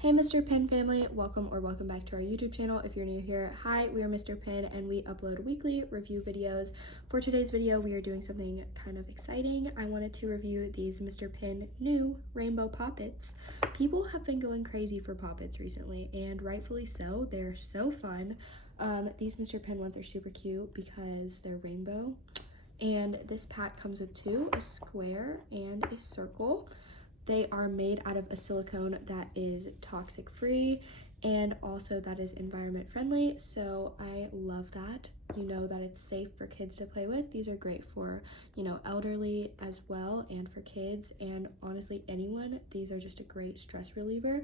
Hey Mr. Pin family, welcome back to our YouTube channel. If you're new here, hi, we are Mr. Pin and we upload weekly review videos. For today's video, we are doing something kind of exciting. I wanted to review these Mr. Pin new rainbow poppets. People have been going crazy for poppets recently, and rightfully so. They're so fun. These Mr. Pin ones are super cute because they're rainbow. And this pack comes with two, a square and a circle. They are made out of a silicone that is toxic free and also that is environment friendly. So I love that. You know that it's safe for kids to play with. These are great for, elderly as well and for kids and honestly anyone. These are just a great stress reliever.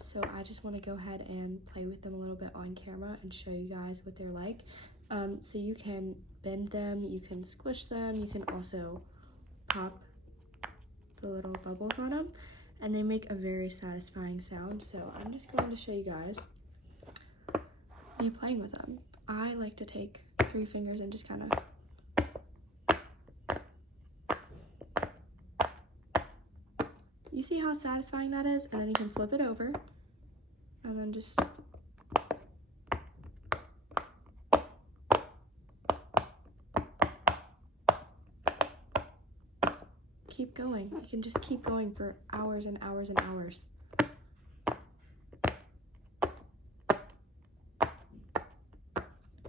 So I just want to go ahead and play with them a little bit on camera and show you guys what they're like. So you can bend them, you can squish them, you can also pop the little bubbles on them, and they make a very satisfying sound. So I'm just going to show you guys me playing with them. I like to take 3 fingers and just kind of you see how satisfying that is, and then you can flip it over and then just keep going. You can just keep going for hours and hours and hours.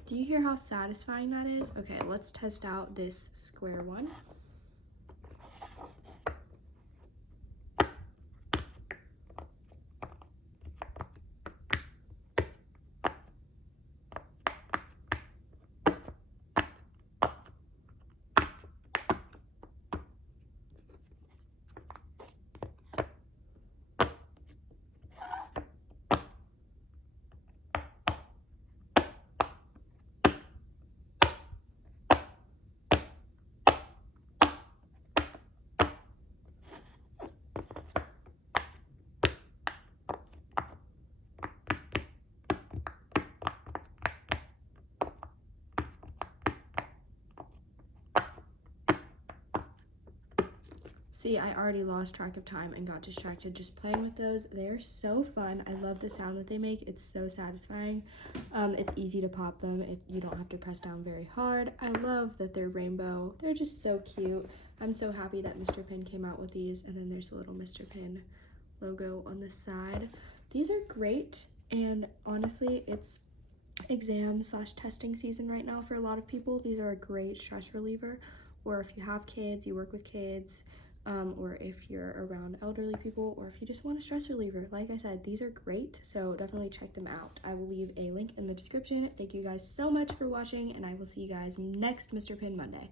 Do you hear how satisfying that is? Okay, let's test out this square one. See, I already lost track of time and got distracted just playing with those. They're so fun. I love the sound that they make. It's so satisfying. It's easy to pop them. You don't have to press down very hard. I love that they're rainbow. They're just so cute. I'm so happy that Mr. Pin came out with these, and then there's a little Mr. Pin logo on the side. These are great, and honestly, it's exam/testing season right now for a lot of people. These are a great stress reliever, or if you have kids, you work with kids, or if you're around elderly people, or if you just want a stress reliever. Like I said, these are great, so definitely check them out. I will leave a link in the description. Thank you guys so much for watching, and I will see you guys next Mr. Pin Monday.